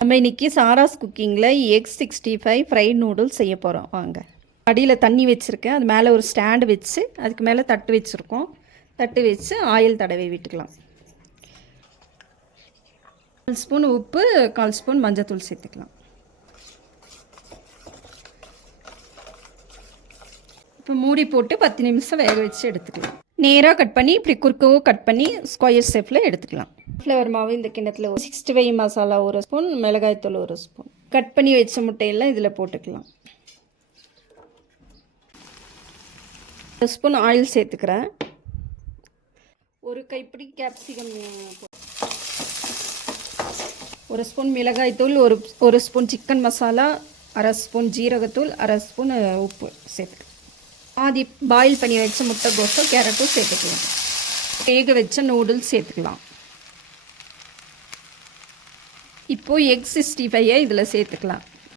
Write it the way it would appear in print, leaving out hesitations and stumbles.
நம்ம இன்றைக்கி சாராஸ் குக்கிங்கில் X65 ஃப்ரைட் நூடுல்ஸ் செய்ய போகிறோம். வாங்க. அடியில் தண்ணி வச்சுருக்கேன், அது மேலே ஒரு ஸ்டாண்டு வச்சு அதுக்கு மேலே தட்டு வச்சுருக்கோம். தட்டு வச்சு ஆயில் தடவை விட்டுக்கலாம். 1 ஸ்பூன் உப்பு, 1/4 ஸ்பூன் மஞ்சத்தூள் சேர்த்துக்கலாம். இப்போ மூடி போட்டு 10 நிமிஷம் வேக வச்சு எடுத்துக்கலாம். நேராக கட் பண்ணி இப்படி குறுக்கவும் கட் பண்ணி ஸ்கொயர் ஷேப்பில் எடுத்துக்கலாம். ஃப்ளவர் மாவு இந்த கிண்ணத்தில் 65 மசாலா 1 ஸ்பூன், மிளகாய்த்தூள் 1 ஸ்பூன், கட் பண்ணி வச்ச முட்டையெல்லாம் இதில் போட்டுக்கலாம். 1 ஸ்பூன் ஆயில் சேர்த்துக்கிறேன். 1 கைப்பிடி கேப்சிகம், 1 ஸ்பூன் மிளகாய்த்தூள், 1 ஸ்பூன் சிக்கன் மசாலா, 1/2 ஸ்பூன் ஜீரகத்தூள், 1/2 ஸ்பூன் உப்பு சேர்த்துக்கலாம். பாதி பாயில் பண்ணி வச்ச முட்டைகோஸும் கேரட்டும் சேர்த்துக்கலாம். வேக வச்ச நூடுல்ஸ் சேர்த்துக்கலாம். இப்போது X65 இதில் சேர்த்துக்கலாம்.